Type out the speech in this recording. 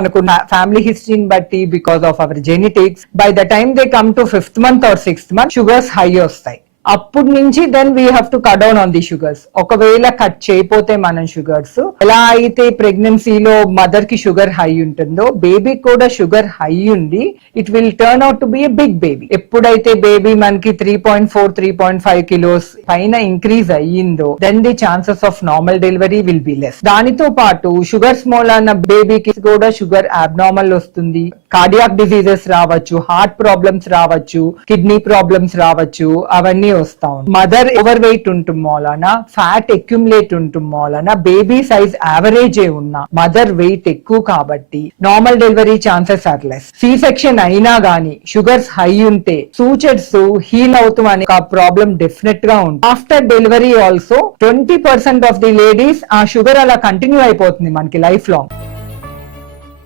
అనుకున్న ఫ్యామిలీ హిస్టరీని బట్టి because of our genetics by the time they come to fifth month or sixth month sugars high వస్తాయి. అప్పుడు నుంచి then we have to cut down on the sugars ఒకవేళ cut చేయపోతే మనం sugars ఎలా అయితే ప్రెగ్నెన్సీలో మదర్కి షుగర్ హై ఉంటుందో బేబీ కూడా షుగర్ హై ఉంది it will turn out to be a big baby ఎప్పుడైతే బేబీ మనకి three point four three point five kilos పైన ఇంక్రీజ్ అయ్యిందో then the chances of normal delivery will be less దానితో పాటు sugar small అన్న బేబీకి కూడా షుగర్ అబ్నార్మల్ వస్తుంది. కార్డియాక్ డిసీజెస్ రావచ్చు హార్ట్ ప్రాబ్లమ్స్ రావచ్చు కిడ్నీ ప్రాబ్లమ్స్ రావచ్చు అవన్నీ వస్తా ఉంటాయి మదర్ ఓవర్ వెయిట్ ఉంటుంది మూలాన ఫ్యాట్ అక్యుములేట్ ఉంటుంది మూలాన బేబీ సైజ్ యావరేజ్ ఏ ఉన్నా. మదర్ వెయిట్ ఎక్కువ కాబట్టి normal delivery chances are less C section అయినా గానీ షుగర్స్ హై ఉంటే సూచర్స్ హీల్ అవుతాం అనే ప్రాబ్లం డెఫినెట్గా ఉంటుంది. After delivery also twenty percent of the ladies ఆ షుగర్ అలా కంటిన్యూ అయిపోతుంది మనకి లైఫ్ లాంగ్